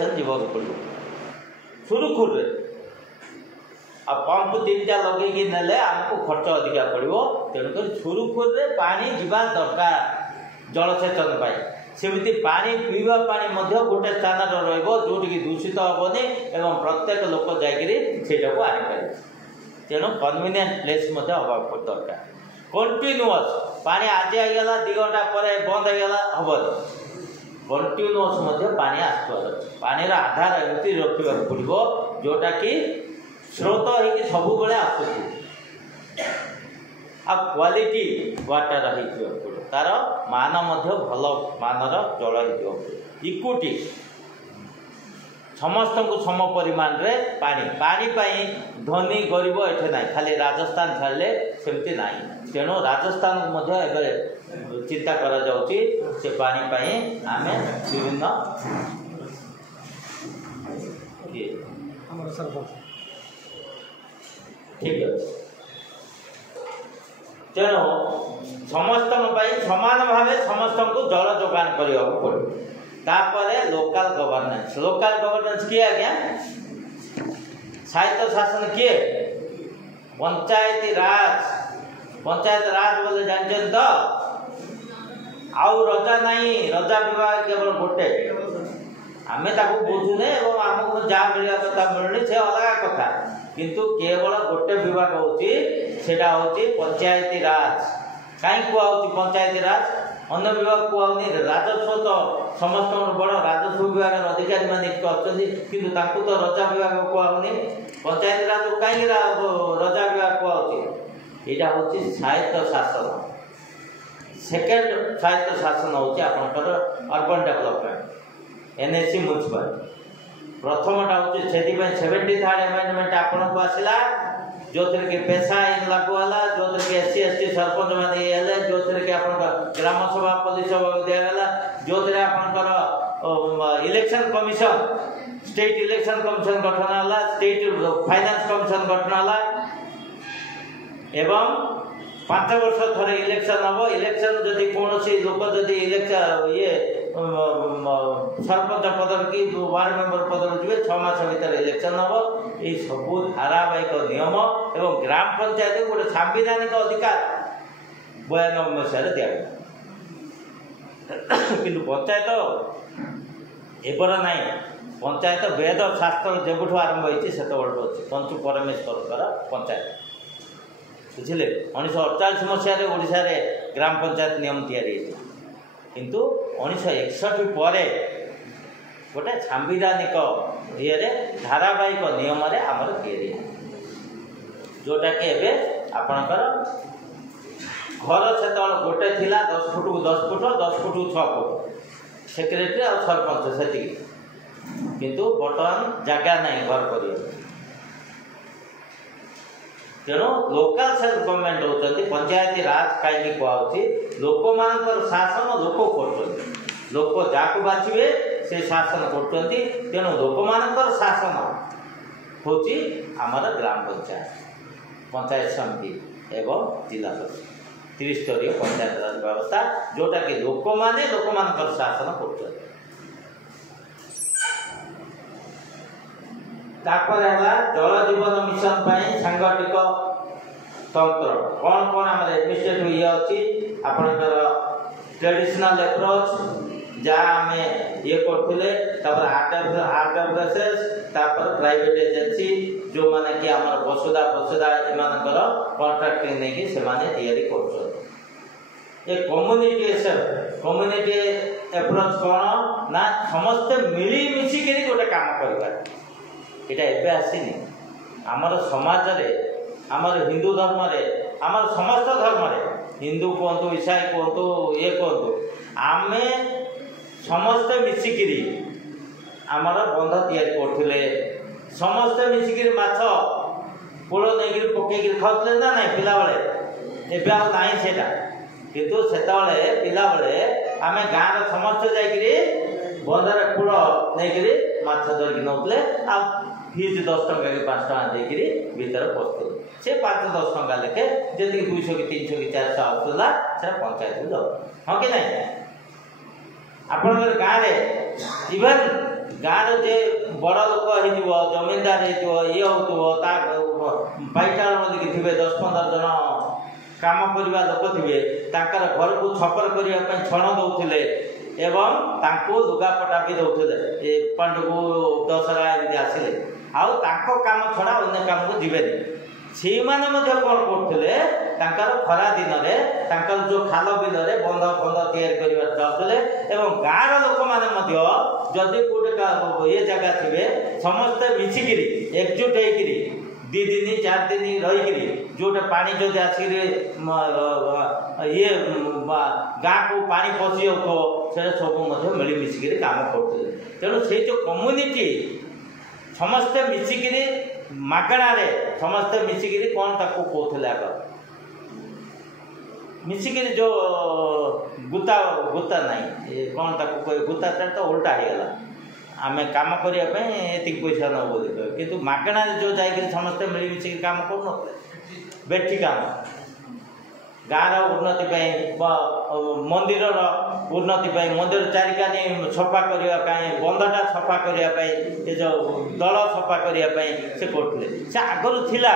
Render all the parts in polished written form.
Connection जीवन पड़ो सुरुखुर आ pump 3टा लगे नेले आमको खर्च अधिका पड़ो तेणुक सुरुखुर पानी जीवा दरकार जलसेचन पाई सेमती पानी पीवा पानी गोटे स्थान रोटी दूषित हेनी और प्रत्येक लोक जाटा को आनीपारे तेणु कन्वीनियंट प्लेस हवा दरकार कंटिन्यूअस पानी आज आईगला 2 घंटा पर बंद होगा हम कंटिन्यूअस पानी आसपार पानी आधार एमती रखा पड़ो जोटा कि स्रोत हो सब बेले आसुची आ क्वालिटी वाटर हो तार मान भल मानर जल हो इक्विटी समस्त को सम परिमाण रे पानी पानी पाई धनी गरीब एठे ना खाली राजस्थान छाड़े सेमती ना तेणु राजस्थान चिंता करा जाउची से पानी पाई आमे विभिन्न ठीक है तेणु समस्त समान भाव समस्त को जल जोगान करने पड़े तापर लोकल गवर्नेंस किए आज्ञा साहित्य शासन किए पंचायती राज बोले जानते तो आउ रजा नहीं रजा विभाग केवल गोटे आम बुझुने आमको जहाँ मिलवा कथा मिलनी से अलग कथा किंतु केवल गोटे विभाग होची सेटा होची पंचायती राज कहीं कहूँ पंचायती राज अन्य विभाग कहूनी राजस्व तो समस्त बड़ राजस्व विभाग अधिकारी मैंने कि तो रजा विभाग कहूनी पंचायती राज कहीं रजा विभाग कहूँ यहाँ हूँ साहित्य शासन सेकेंड साहित्य शासन हूँ आपंकर अर्बन डेवलपमेंट एनएसी म्यूनिसिपल प्रथमटा हूँ से 73rd एमेंडमेंट आपन को आसला जो थे कि पेशा आईन लागू है जो थे कि SC ST सरपंच मैंने जो थे कि आप ग्राम सभा पुलिस सभा दिगला जो थे आपंकर election commission state election commission गठन है स्टेट फाइनेंस कमिशन गठन है एवं 5 वर्ष थोड़े इलेक्शन हम इलेक्शन जदि कौन लोक जदि इलेक्शन ये सरपंच पद कि वार्ड मेंबर पद जी 6 मास भर इलेक्शन हम ये सब धारावाहिक नियम एवं ग्राम पंचायत गोटे सांविधानिक अधिकार 92 मसीह दिया कि पंचायत एबर ना पंचायत वेद शास्त्र जब आरंभ होती से पंचु परमेश्वर पंचायत बुझे 1948 मसीह ओडिशा रे ग्राम पंचायत नियम तैयारी किंतु 1961 पर गोटे सांविधानिक ये धारावाहिक नियम आमर तैयारी जोटा कि एवं आपणकर घर से गोटे थिला 10 फुट को 10 फुट 10 फुट को 6 फुट सेक्रेटरी और सरपंच से किंतु बर्तमान जगह नहीं घर कर तेणु लोकल सेल्फ गवर्नमेंट होती पंचायती राज कहीं कहूँ लोक मान शासन लोक कर लोक जहाँ बाछे से शासन कर तेणु लोक मान शासन हूँ आमर ग्राम पंचायत समिति एवं जिला परिषद 3स्तरीय पंचायत राज व्यवस्था जोटा कि लोक मान शासन कर जल जीवन मिशन सांगठिक तंत्र कौन कौन आम एडमिनिस्ट्रेटिव ये अच्छी आपंकर ट्रेडिशनल अप्रोच जहाँ आम ये करते आर्ट ऑफ प्राइवेट एजेंसी जो माने कि आम वसुधा एमानकर कॉन्ट्रैक्टिंग नहीं से कम्युनिटी अप्रोच कौन ना समस्ते मिलीमिशिक गोटे काम कर इटा एबे आसीनी आमर समाज रे आमर हिंदू धर्म रे आमर समस्त धर्म रे हिंदू कहतु ईसाई कहतु ये कहतु आमे समस्ते मिसिकिरी आमर बंध तैयारी करथिले समस्ते मिसिकिरी माछ पोड़ नहीं पकईकि खाऊले ना नहीं पिला बेले एबे आ नहीं सेटा किंतु सेतबेले पिला बेले आमे गाँव समस्ते जाइकरी बंधरे कूड़ नहीं माछ धरिकी नौले आ फीज 10 टंका कि 5 टंका देकरी भीतर पस्तु से 5-10 टंका लेखे जी 200 कि 300 कि 400 आसला से पंचायत को जाओ हाँ कि नहीं आपण गाँव में इवन ଗାଁର ଯେ ବଡ଼ ଲୋକ ହେଇଥିବ, ଜମିଦାର ହେଇଥିବ, ଇଏ ହେଉଥିବ, ତା ପାଇଟାଳ ବୋଲିକି ଥିବେ 10-15 ଜଣ କାମ କରିବା ଲୋକ ଥିବେ, ତାଙ୍କର ଘରକୁ ଛପର କରିବା ପାଇଁ ଛଣ ଦେଉଥିଲେ ଏବଂ ତାଙ୍କୁ ଲୁଗାପଟା ବି ଦେଉଥିଲେ। ଏ ପାଣ୍ଡୁକୁ ଦଶହରା ଏମିତି ଆସିଲେ ଆଉ ତାଙ୍କ କାମ ଛଡ଼ା ଅନ୍ୟ କାମକୁ ଯିବେନି। ସେଇମାନେ ମଧ୍ୟ କ'ଣ କରୁଥିଲେ, ତାଙ୍କର ଖରା ଦିନରେ ତାଙ୍କର ଯେଉଁ ଖାଲ ବିଲରେ ବନ୍ଧ ତିଆରି କରିବାକୁ ଚାହୁଁଥିଲେ ଏବଂ ଗାଁର ଲୋକମାନେ ମଧ୍ୟ ଯଦି ଗୋଟେ ଇଏ ଜାଗା ଥିବେ ସମସ୍ତେ ମିଶିକିରି ଏକଜୁଟ ହେଇକିରି 2 ଦିନ 4 ଦିନ ରହିକିରି ଯେଉଁଟା ପାଣି ଯଦି ଆସିକିରି ଇଏ ଗାଁକୁ ପାଣି ପଶି ଯାଉଥିବ ସେଟା ସବୁ ମଧ୍ୟ ମିଳିମିଶିକିରି କାମ କରୁଥିଲେ। ତେଣୁ ସେଇ ଯେଉଁ କମ୍ୟୁନିଟି ସମସ୍ତେ ମିଶିକିରି ମାଗଣାରେ ସମସ୍ତେ ମିଶିକିରି କ'ଣ ତାକୁ କହୁଥିଲେ ଆଗ ମିଶିକିରି ଯେଉଁ ଗୁତା ନାହିଁ କ'ଣ ତାକୁ କହେ, ଗୁତାଟା ତ ଓଲଟା ହେଇଗଲା, ଆମେ କାମ କରିବା ପାଇଁ ଏତିକି ପଇସା ନେବୁ ବୋଲି କହେ, କିନ୍ତୁ ମାଗଣାରେ ଯେଉଁ ଯାଇକିରି ସମସ୍ତେ ମିଳିମିଶିକି କାମ କରୁନଥିଲେ, ବେଠି କାମ ଗାଁର ଉନ୍ନତି ପାଇଁ, ମନ୍ଦିରର ଉନ୍ନତି ପାଇଁ, ମନ୍ଦିର ଚାରିକାନି ସଫା କରିବା ପାଇଁ, ବନ୍ଧଟା ସଫା କରିବା ପାଇଁ, ଏ ଯେଉଁ ଦଳ ସଫା କରିବା ପାଇଁ ସେ କରୁଥିଲେ। ସେ ଆଗରୁ ଥିଲା,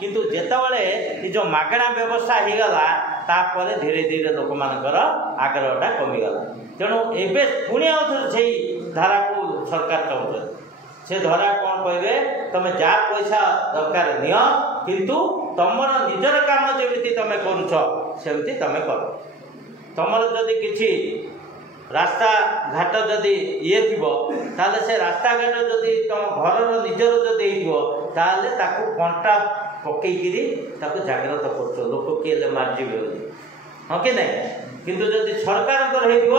କିନ୍ତୁ ଯେତେବେଳେ ଏ ଯେଉଁ ମାଗଣା ବ୍ୟବସ୍ଥା ହେଇଗଲା ତାପରେ ଧୀରେ ଧୀରେ ଲୋକମାନଙ୍କର ଆଗ୍ରହଟା କମିଗଲା। ତେଣୁ ଏବେ ପୁଣି ଆଉ ଥରେ ସେଇ ଧାରାକୁ ସରକାର ଚାହୁଁଛନ୍ତି। ସେ ଧାରା କ'ଣ କହିବେ, ତମେ ଯାହା ପଇସା ଦରକାର ନିଅ, କିନ୍ତୁ ତମର ନିଜର କାମ ଯେମିତି ତମେ କରୁଛ ସେମିତି ତମେ କର। ତମର ଯଦି କିଛି ରାସ୍ତାଘାଟ ଯଦି ଇଏ ଥିବ ତାହେଲେ ସେ ରାସ୍ତାଘାଟ ଯଦି ତମ ଘରର ନିଜର ଯଦି ହେଇଥିବ ତାହେଲେ ତାକୁ କଣ୍ଟା ପକେଇକିରି ତାକୁ ଜାଗ୍ରତ କରୁଛ, ଲୋକ କିଏ ହେଲେ ମାରିଯିବେ ବୋଲି, ହଁ କି ନାହିଁ? କିନ୍ତୁ ଯଦି ସରକାରଙ୍କର ହେଇଥିବ,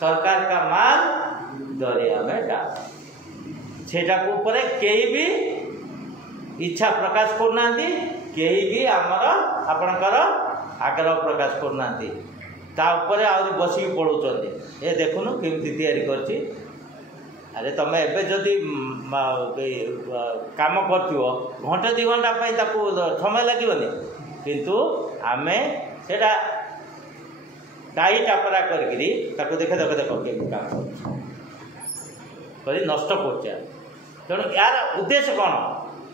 ସରକାର କା ମାଲ ଦରିଆ ମେ ଡାଲ, ସେଟାକୁ ଉପରେ କେହି ବି ଇଚ୍ଛା ପ୍ରକାଶ କରୁନାହାନ୍ତି, କେହି ବି ଆମର ଆପଣଙ୍କର ଆଗ୍ରହ ପ୍ରକାଶ କରୁନାହାନ୍ତି, ତା ଉପରେ ଆହୁରି ବସିକି ପଡ଼ୁଛନ୍ତି। ଏ ଦେଖୁନୁ କେମିତି ତିଆରି କରିଛି। ଆରେ ତମେ ଏବେ ଯଦି କାମ କରିଥିବ ଘଣ୍ଟେ 2 ଘଣ୍ଟା ପାଇଁ ତାକୁ ସମୟ ଲାଗିବନି, କିନ୍ତୁ ଆମେ ସେଇଟା ଟାଇ ଟାପରା କରିକିରି ତାକୁ ଦେଖ କେମିତି କାମ କରି ନଷ୍ଟ କରୁଛେ। ତେଣୁ ୟାର ଉଦ୍ଦେଶ୍ୟ କ'ଣ?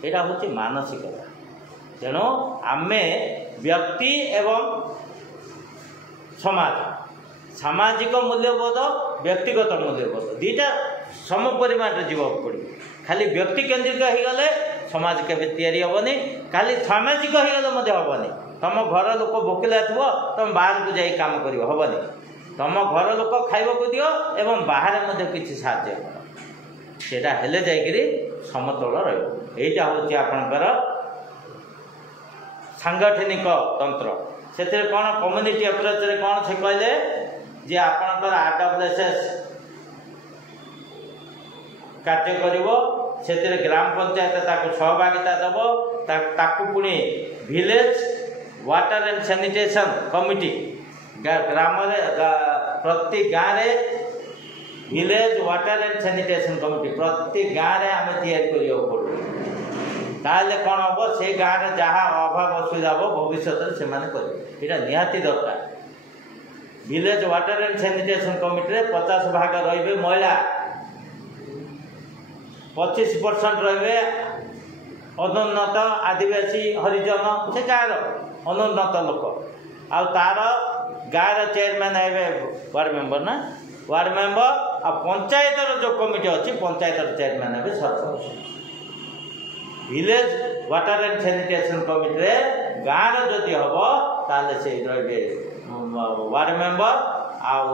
ଏଇଟା ହେଉଛି ମାନସିକତା। ତେଣୁ ଆମେ ବ୍ୟକ୍ତି ଏବଂ ସମାଜ, ସାମାଜିକ ମୂଲ୍ୟବୋଧ, ବ୍ୟକ୍ତିଗତ ମୂଲ୍ୟବୋଧ ଦୁଇଟା ସମ ପରିମାଣରେ ଯିବାକୁ ପଡ଼ିବ। ଖାଲି ବ୍ୟକ୍ତି କେନ୍ଦ୍ରିକ ହେଇଗଲେ ସମାଜ କେବେ ତିଆରି ହେବନି, ଖାଲି ସାମାଜିକ ହେଇଗଲେ ମଧ୍ୟ ହେବନି। ତମ ଘର ଲୋକ ଭୋକିଲା ଥିବ, ତମେ ବାହାରକୁ ଯାଇ କାମ କରିବ, ହେବନି। ତମ ଘର ଲୋକ ଖାଇବାକୁ ଦିଅ ଏବଂ ବାହାରେ ମଧ୍ୟ କିଛି ସାହାଯ୍ୟ କର, ସେଇଟା ହେଲେ ଯାଇକିରି ସମତଳ ରହିବ। এইটা হচ্ছে আপনার সাংগঠনিক তন্ত্র। ସେଥିରେ କ'ଣ କମ୍ୟୁନିଟି ଆପ୍ରୋଚରେ କ'ଣ ସେ କହିଲେ ଯେ ଆପଣଙ୍କର RWSS କାର୍ଯ୍ୟ କରିବ, ସେଥିରେ ଗ୍ରାମ ପଞ୍ଚାୟତ ତାକୁ ସହଭାଗିତା ଦେବ, ତାକୁ ପୁଣି village water and sanitation committee, ଗ୍ରାମରେ ପ୍ରତି ଗାଁରେ village water and sanitation committee ପ୍ରତି ଗାଁରେ ଆମେ ତିଆରି କରିବାକୁ ପଡ଼ିବ। ତାହେଲେ କ'ଣ ହେବ, ସେ ଗାଁରେ ଯାହା ଅଭାବ ଅସୁବିଧା ହେବ ଭବିଷ୍ୟତରେ ସେମାନେ କରିବେ, ଏଇଟା ନିହାତି ଦରକାର। ଭିଲେଜ ୱାଟର ଆଣ୍ଡ ସାନିଟେସନ କମିଟିରେ 50 ଭାଗ ରହିବେ ମହିଳା, 25% ରହିବେ ଅନୁନ୍ନତ ଆଦିବାସୀ ହରିଜନ, ସେ ଗାଁର ଅନୁନ୍ନତ ଲୋକ। ଆଉ ତାର ଗାଁର ଚେୟାରମ୍ୟାନ୍ ହେବେ ୱାର୍ଡ଼ ମେମ୍ବର, ନା ୱାର୍ଡ଼ ମେମ୍ବର। ଆଉ ପଞ୍ଚାୟତର ଯେଉଁ କମିଟି ଅଛି ପଞ୍ଚାୟତର ଚେୟାରମ୍ୟାନ୍ ହେବେ sarpanch. Village water and sanitation କମିଟିରେ ଗାଁର ଯଦି ହେବ ତାହେଲେ ସେ ରହିବେ ୱାର୍ଡ଼ ମେମ୍ବର, ଆଉ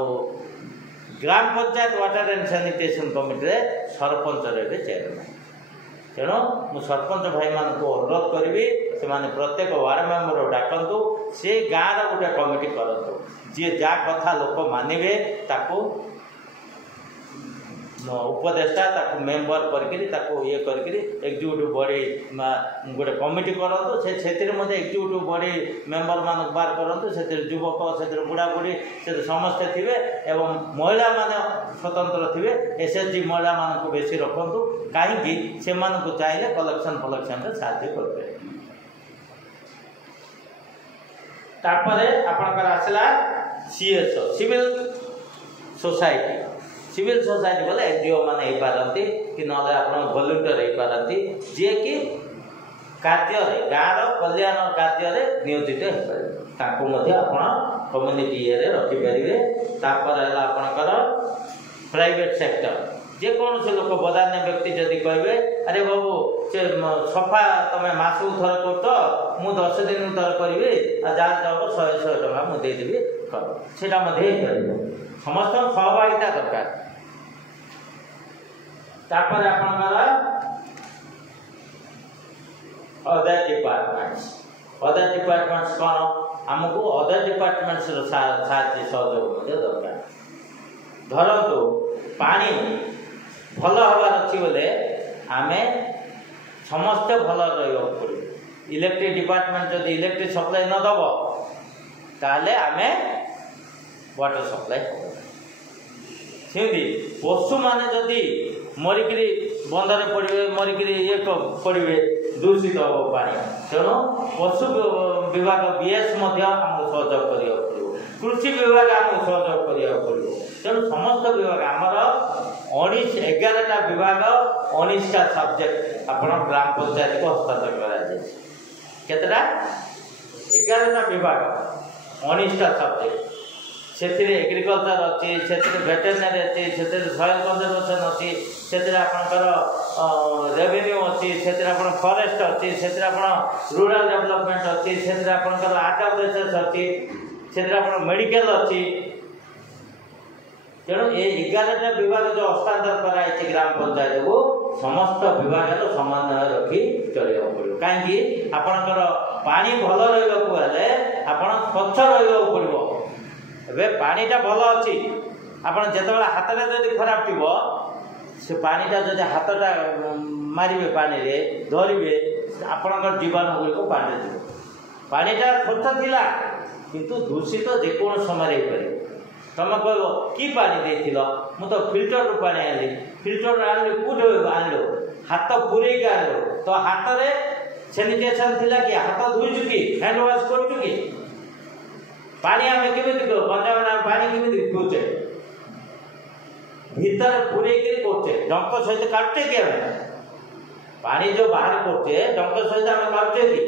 ଗ୍ରାମ ପଞ୍ଚାୟତ ୱାଟର ଆଣ୍ଡ ସାନିଟେସନ କମିଟିରେ ସରପଞ୍ଚ ରହିବେ ଚେୟାରମ୍ୟାନ୍। ତେଣୁ ମୁଁ ସରପଞ୍ଚ ଭାଇମାନଙ୍କୁ ଅନୁରୋଧ କରିବି, ସେମାନେ ପ୍ରତ୍ୟେକ ୱାର୍ଡ଼ ମେମ୍ବର ଡାକନ୍ତୁ, ସେ ଗାଁର ଗୋଟେ କମିଟି କରନ୍ତୁ, ଯିଏ ଯାହା କଥା ଲୋକ ମାନିବେ ତାକୁ ଉପଦେଷ୍ଟା ତାକୁ ମେମ୍ବର କରିକିରି ତାକୁ ଇଏ କରିକିରି ଏକ୍ଜିକ୍ୟୁଟିଭ ବଡ଼ି ଗୋଟେ କମିଟି କରନ୍ତୁ। ସେଥିରେ ମଧ୍ୟ ଏକ୍ଜିକ୍ୟୁଟିଭ ବଡ଼ି ମେମ୍ବରମାନଙ୍କୁ ବାହାର କରନ୍ତୁ, ସେଥିରେ ଯୁବକ, ସେଥିରେ ବୁଢ଼ାବୁଢ଼ୀ, ସେଥିରେ ସମସ୍ତେ ଥିବେ ଏବଂ ମହିଳାମାନେ ସ୍ୱତନ୍ତ୍ର ଥିବେ। SSG ମହିଳାମାନଙ୍କୁ ବେଶୀ ରଖନ୍ତୁ, କାହିଁକି ସେମାନଙ୍କୁ ଚାହିଁଲେ କଲେକ୍ସନରେ ସାହାଯ୍ୟ କରିପାରିବେ। ତାପରେ ଆପଣଙ୍କର ଆସିଲା CSO, civil society. Civil society बोले एनजीओ मैंने हो पारती कि ना आप वॉलंटियर हो पारती जी कि कार्य गाँव कल्याण कार्य नियोजित हो कम्युनिटी ये रखिपारे। तापर आपणकर प्राइवेट सेक्टर जेकोसी लोक बदान्य व्यक्ति जदि कहे अरे बाबू से सफा तुम मासू थर कर मु 10 दिन थर करी जहाँ जाओ 100 टका मुदेदेवी कर सेटा समस्त सहभागिता दरकार। तापर आपणकर अदर डिपार्टमेंट्स कौन आमको अदर डिपार्टमेंट्स साहाय्य सहयोग दरकार। धरतु पानी भल हबार अच्छी बोले आम समस्ते भल रही इलेक्ट्रिक डिपार्टमेंट जब इलेक्ट्रिक सप्लाई न दब ताले आम वाटर सप्लाई सेमती पशु मैंने जदि मरिकी बंधरे पड़े मरिकी ये पड़े दूषित हम पा तेणु पशु विभाग बीएस आमको सहयोग करा पड़ो कृषि विभाग आमको सहयोग करा पड़ो तेणु समस्त विभाग आमर 11टा विभाग 19टा सब्जेक्ट आप ग्राम पंचायत को हस्तांतर करा 11टा विभाग 19टा सब्जेक्ट से एग्रिकल्चर अच्छी से वेटेरिनरी अच्छी से सॉइल कंजर्वेशन अच्छी से रेवेन्यू अच्छी से फॉरेस्ट अच्छी से रूरल डेवलपमेंट अच्छी से आर्ट अच्छी से मेडिकल अच्छी तेणु ये 11टा विभाग जो हस्तांतर कराई ग्राम पंचायत को समस्त विभाग समन्वय रखी चलना पड़ो कहीं आपणकर पानी भल रही आप स्वच्छ रहा पड़ो। ए पानीटा भल अच्छी आपड़ जो हाथ में जब खराब थी से पानीटा जब हाथटा मारे पानी धरवे आपणकर जीवाणु गुड़िक पानी जीव पानीटा स्वच्छ थिला किंतु दूषित जेकोन समय हो तुम कह कि पानी देथिल मु तो फिल्टर रू पानी आनी फिल्टर आनी कौट आन हाथ पूरेक आन तो हाथ में सैनिटेशन थिला कि हाथ धोईचु कि हैंड वाश करचु कि पानी आम केमी गंजा पानी केमी पीछे भीतर पूरेक करते डंक सहित काटुचे कि पानी जो बाहर करते डंक सहित आम काटुचे कि